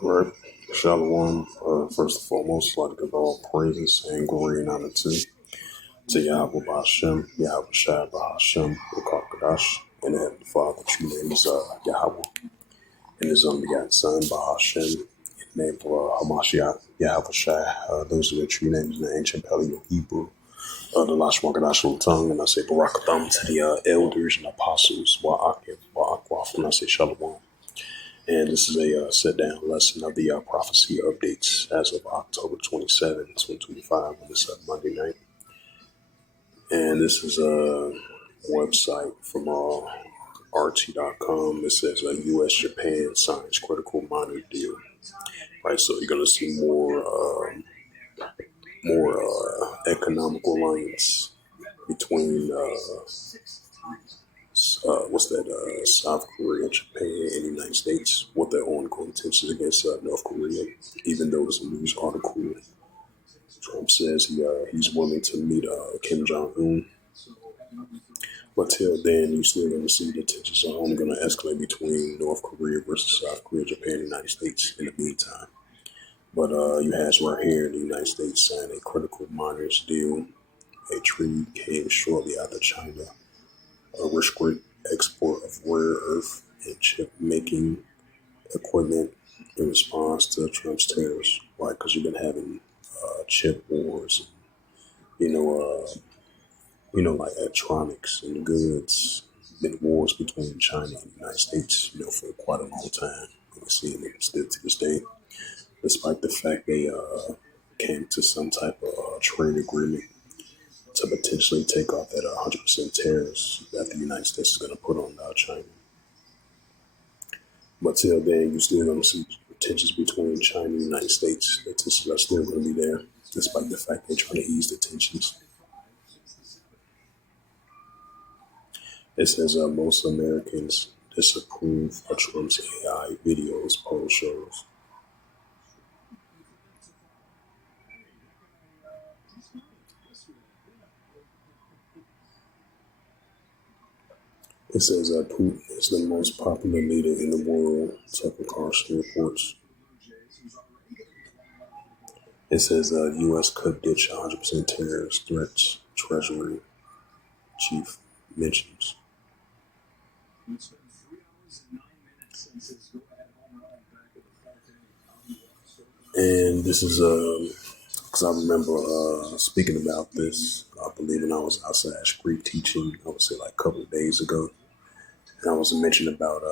Right. Shalom. First and foremost, I'd like to give all praises and glory and honor to Yahweh Ba'Shem, Yahweh Shai Ba'Shem, Ukakadash, and the Heavenly Father. True name is Yahweh, and His unbegotten Son Ba'Shem, in the name of Hamashiach, Yahweh Shai. Those are the true names in the ancient Paleo Hebrew. The Lashma Gadash tongue, and I say Barakatham to the elders and apostles, Wa'akim, Wa'akwaf, and I say Shalom. And this is a sit-down lesson of the prophecy updates as of October 27, 2025, on this Monday night. And this is a website from RT.com. It says U.S.-Japan signs critical minor deal. Right, so you're going to see more economic alliance between South Korea, Japan, and the United States with their ongoing tensions against North Korea. Even though there's a news article, Trump says he's willing to meet Kim Jong-un. But till then, you're still going to see the tensions are only going to escalate between North Korea versus South Korea, Japan, and the United States in the meantime. But you have right here, the United States signed a critical minors deal. A treaty came shortly after China restrict export of rare earth and chip making equipment in response to Trump's tariffs, right? Because you've been having chip wars, like electronics and goods, been wars between China and the United States, for quite a long time. And we're seeing it still to this day, despite the fact they came to some type of trade agreement to potentially take off that 100% tariffs that the United States is going to put on China. But till then, you're still going to see tensions between China and the United States. The tensions are still going to be there, despite the fact they're trying to ease the tensions. It says most Americans disapprove of Trump's AI videos, poll shows. It says Putin is the most popular leader in the world, Tucker Carlson reports. It says U.S. could ditch 100% tariffs, threats, Treasury chief mentions. And this is because I remember speaking about this, I believe when I was outside Greek teaching, I would say like a couple of days ago. And I was mentioning about,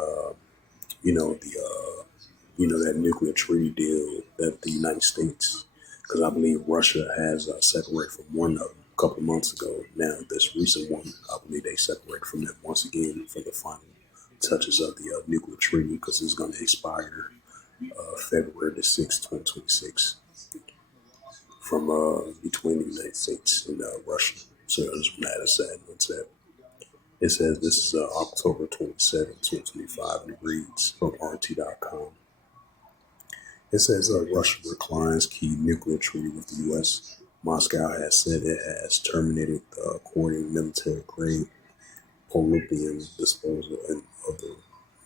that nuclear treaty deal that the United States, because I believe Russia has separated from one of them a couple of months ago. Now, this recent one, I believe they separated from it once again for the final touches of the nuclear treaty, because it's going to expire February the 6th, 2026, from between the United States and Russia. So I just want to add a sad note to that. It says this is October 27, 2025, and it reads from RT.com. It says Russia reclines key nuclear treaty with the U.S. Moscow has said it has terminated the according military-grade polonium disposal and of the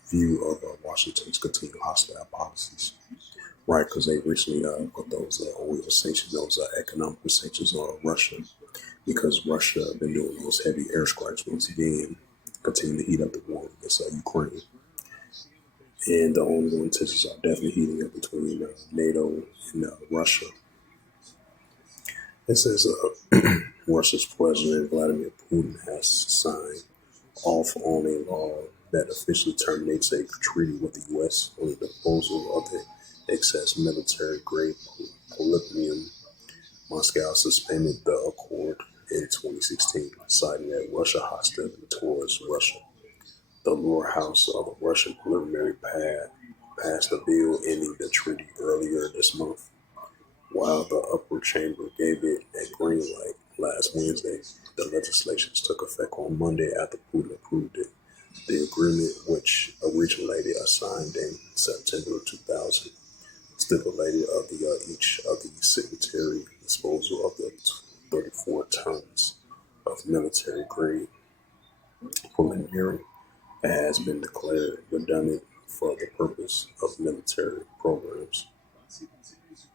view of Washington's continued hostile policies. Right, because they recently put those oil sanctions, those economic sanctions on Russia, because Russia have been doing those heavy airstrikes once again, continue to heat up the war against Ukraine. And the ongoing tensions are definitely heating up between NATO and Russia. It says Russia's President Vladimir Putin has signed off on a law that officially terminates a treaty with the U.S. on the disposal of the excess military-grade polonium. Moscow suspended the accord in 2016, citing that Russia hostility towards Russia. The lower house of the Russian parliament passed a bill ending the treaty earlier this month, while the upper chamber gave it a green light last Wednesday. The legislation took effect on Monday after Putin approved it. The agreement, which originated signed in September 2000, stipulated of each of the signatory disposal of the 34 tons of military-grade polonium has been declared redundant for the purpose of military programs.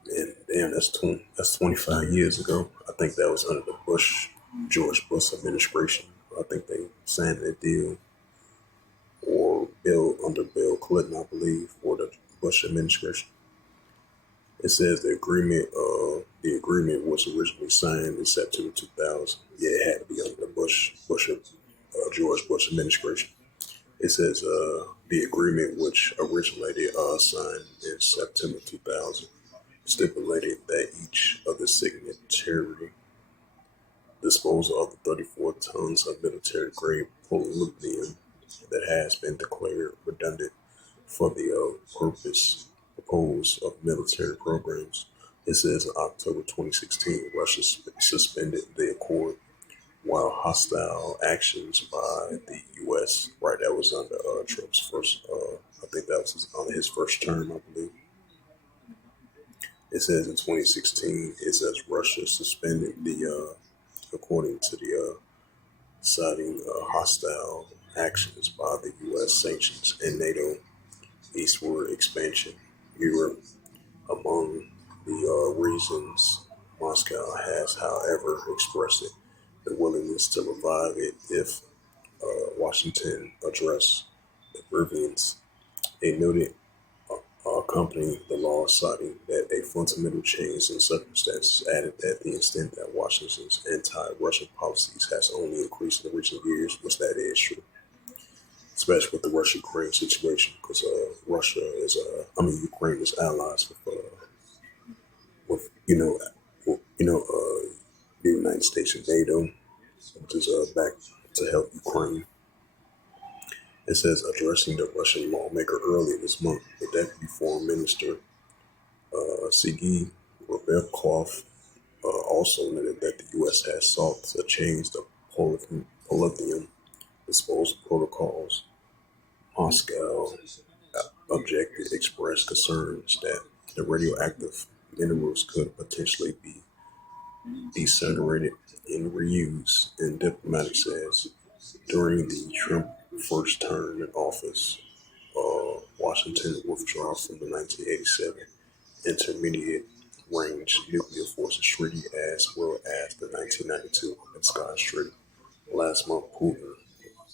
And damn, that's 25 years ago. I think that was under the George Bush administration. I think they signed that deal, or Bill Clinton, I believe, or the Bush administration. It says the agreement was originally signed in September 2000. Yeah, it had to be under the George Bush administration. It says the agreement, which originated signed in September 2000, stipulated that each of the signatory disposal of the 34 tons of military-grade polonium that has been declared redundant for the purpose proposed of military programs. It says in October 2016, Russia suspended the accord while hostile actions by the U.S. Right, that was under Trump's first. I think that was on his first term, I believe. It says in 2016, it says Russia suspended according to the citing hostile actions by the U.S. sanctions and NATO eastward expansion. Europe among the reasons. Moscow has, however, expressed the willingness to revive it if Washington addressed the grievance. A noted accompanying the law, citing that a fundamental change in circumstances, added that the extent that Washington's anti-Russian policies has only increased in recent years, which that is true, especially with the Russia-Ukraine situation, because Ukraine is allies with the United States and NATO, which is back to help Ukraine. It says addressing the Russian lawmaker earlier this month, the Deputy Foreign Minister Sergei Ryabkov also noted that the U.S. has sought to change the polonium disposal protocols. Moscow objected, expressed concerns that the radioactive minerals could potentially be disintegrated and reused. And diplomatic says during the Trump first term in office, Washington withdrew from the 1987 Intermediate Range Nuclear Forces Treaty as well as the 1992 Minsk Treaty. Last month, Putin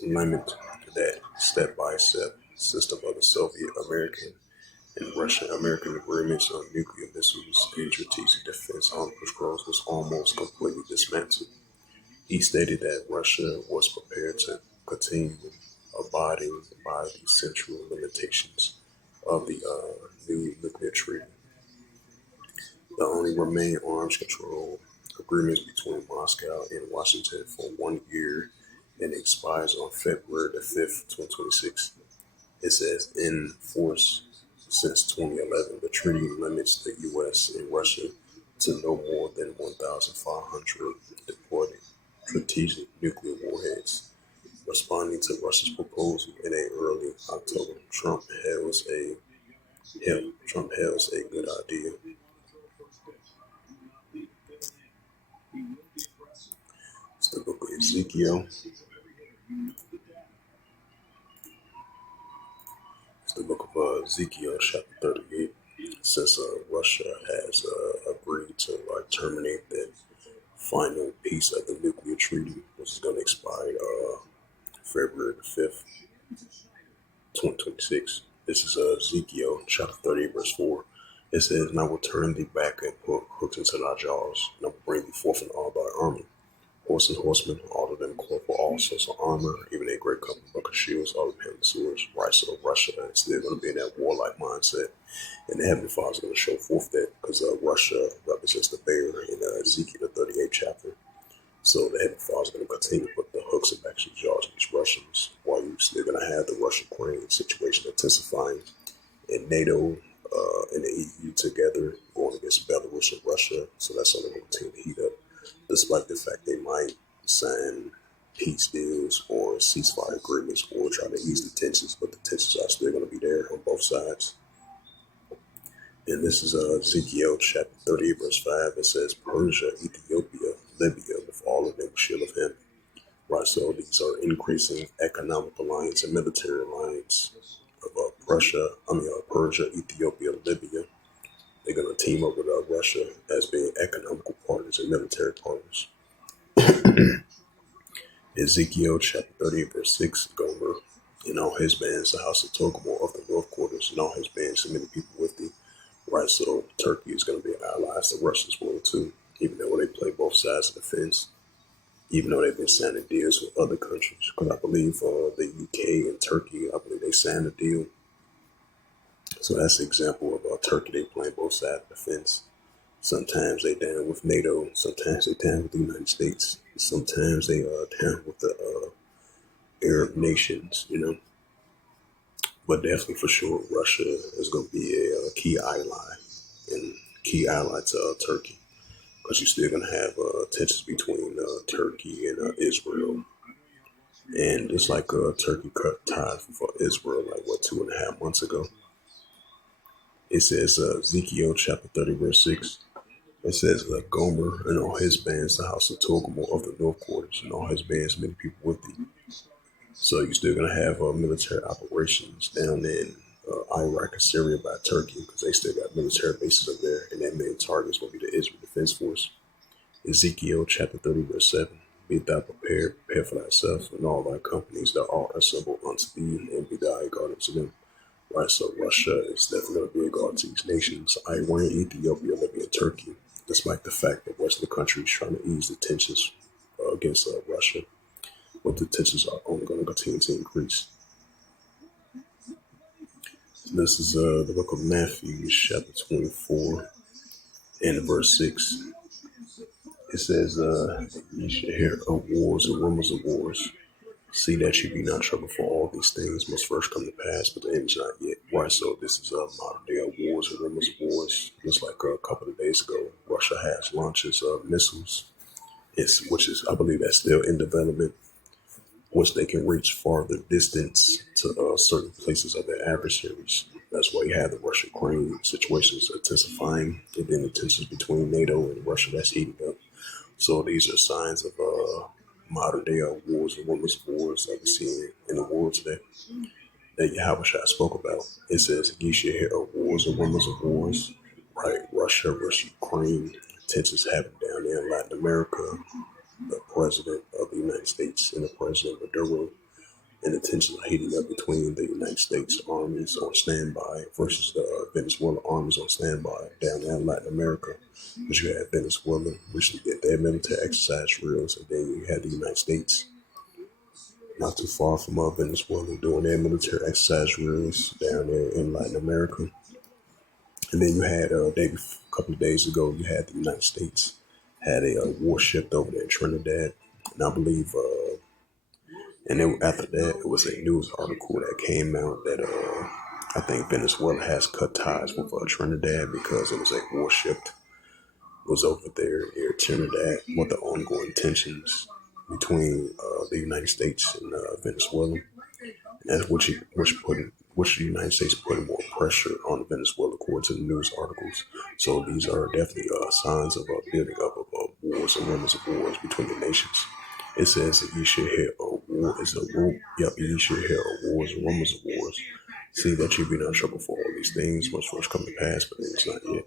limited that step-by-step system of the Soviet American and Russian American agreements on nuclear missiles and strategic defense arms controls was almost completely dismantled. He stated that Russia was prepared to continue abiding by the central limitations of the new nuclear treaty. The only remaining arms control agreements between Moscow and Washington for 1 year and expires on February the 5th, 2026. It says in force since 2011, the treaty limits the U.S. and Russia to no more than 1,500 deployed strategic nuclear warheads. Responding to Russia's proposal in early October, Trump hails a good idea. It's the book of Ezekiel. It's the book of Ezekiel, chapter 38. Since Russia has agreed to terminate the final piece of the nuclear treaty, which is going to expire February the 5th, 2026. This is Ezekiel chapter 38, verse 4. It says, and I will turn thee back and put hooks into thy jaws, and I will bring thee forth in all thy army. Horse and horsemen, all of them clothed with all sorts of armor, even a great company of shields, all of them having swords. Right, so Russia is still going to be in that warlike mindset. And the Heavenly Father is going to show forth that because Russia represents the bear in Ezekiel, the 38th chapter. So the Heavenly Father is going to continue to put the hooks and back to the jaws of these Russians, while you're still going to have the Russia-Ukraine situation intensifying, and NATO and the EU together going against Belarus and Russia. So that's only going to continue to heat up, despite the fact they might sign peace deals or ceasefire agreements or try to ease the tensions, but the tensions are still going to be there on both sides. And this is Ezekiel chapter 38, verse 5. It says, Persia, Ethiopia, Libya, with all of them shield of him. Right, so these are increasing economic alliance and military alliance of Persia, Ethiopia, Libya. They're going to team up with Russia as being economical partners and military partners. Ezekiel chapter 30, verse 6, Gomer and all his bands, the house of Togomor of the north quarters, and all his bands, so many people with thee. Right, so Turkey is going to be allies to Russia's world too, even though they play both sides of the fence, even though they've been signing deals with other countries. Because I believe the UK and Turkey, I believe they signed a deal. So that's the example of Turkey. They playing both sides of the fence. Sometimes they down with NATO. Sometimes they down with the United States. Sometimes they down with the Arab nations. But definitely for sure, Russia is going to be a key ally and key ally to Turkey, because you're still going to have tensions between Turkey and Israel. And it's like Turkey cut ties for Israel, like what, 2.5 months ago. It says Ezekiel chapter 30, verse 6. It says Gomer and all his bands, the house of Togomor of the north quarters, and all his bands, many people with thee. So you're still going to have military operations down in Iraq and Syria by Turkey, because they still got military bases up there, and their main target is going to be the Israel Defense Force. Ezekiel chapter 30, verse 7. Be thou prepared, prepare for thyself, and all thy companies that are assembled unto thee, and be thou a guard unto them. Right, so Russia is definitely going to be a guard to these nations. Iran, Ethiopia, Libya, and Turkey, despite the fact that Western countries trying to ease the tensions against Russia, but the tensions are only going to continue to increase. This is the book of Matthew, chapter 24, and verse 6. It says, "You should hear of wars and rumors of wars. See that you be not troubled, for all these things must first come to pass, but the end is not yet." Right, so this is a modern day of wars and rumors of wars. Just like a couple of days ago, Russia has launches of missiles, which is, I believe, that's still in development, which they can reach farther distance to certain places of their adversaries. That's why you have the Russia-Ukraine situations intensifying, and then the tensions between NATO and Russia that's heating up. So these are signs of modern day wars and rumors of wars that we see in the world today that Yahweh spoke about. It says, "Ye shall hear of wars and rumors of wars." Right, Russia versus Ukraine, tensions happening down there in Latin America. The president of the United States and the president Maduro, and the tensions are heating up between the United States armies on standby versus the Venezuela armies on standby down there in Latin America. Because you had Venezuela recently get their military exercise drills, and then you had the United States not too far from Venezuela doing their military exercise drills down there in Latin America. And then you had a couple of days ago, you had the United States had a warship over there in Trinidad, and I believe and then after that, it was a news article that came out that I think Venezuela has cut ties with Trinidad, because it was a warship was over there near Trinidad with the ongoing tensions between the United States and Venezuela, and which the United States putting more pressure on Venezuela according to the news articles. So these are definitely signs of building up of wars and rumors of wars between the nations. It says that you should hear a war is a war. Yep, you should hear of wars and rumors of wars. See that you be not troubled, for all these things must first come to pass, but it's not yet.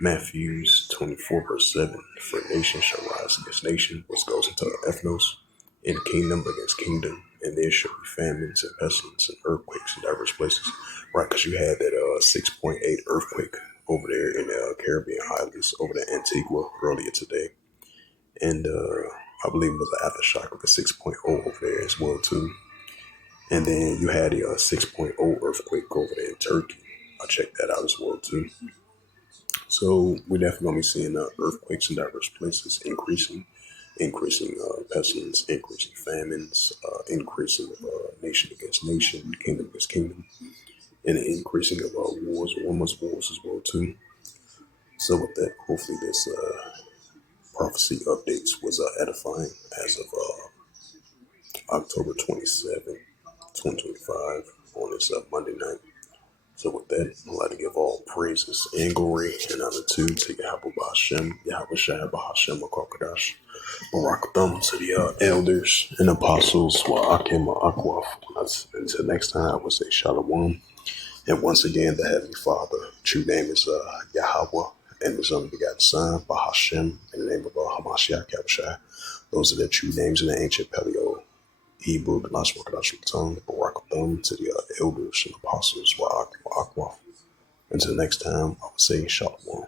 Matthews 24, verse 7. For nation shall rise against nation, which goes into ethnos, and kingdom against kingdom, and there shall be famines and pestilence and earthquakes in diverse places. Right, because you had that 6.8 earthquake over there in the Caribbean islands, over there Antigua earlier today. And I believe it was the aftershock of the 6.0 over there as well too. And then you had a 6.0 earthquake over there in Turkey. I checked that out as well too. So we're definitely going to be seeing earthquakes in diverse places increasing pestilence, increasing famines, increasing nation against nation, kingdom against kingdom, and an increasing of wars, rumors of wars as well too. So with that, hopefully this prophecy updates was edifying as of October 27th, 2025 on this Monday night. So with that, I'd like to give all praises and glory and honor to Yahweh Bahashem, Yahweh Shai Bahashem Akakadash, Barakatham to the elders and apostles, Wa'akim Aquaf. Until next time, I would say Shalom. And once again, the Heavenly Father, true name is Yahweh, and His only begotten Son, Bahashem, in the name of Hamashiach Yahushua. Those are their true names in the ancient Paleo Hebrew, the National Kadashim tongue, Barakatham to the elders and apostles, Wa'akim Aquaf. Until next time, I would say Shalom.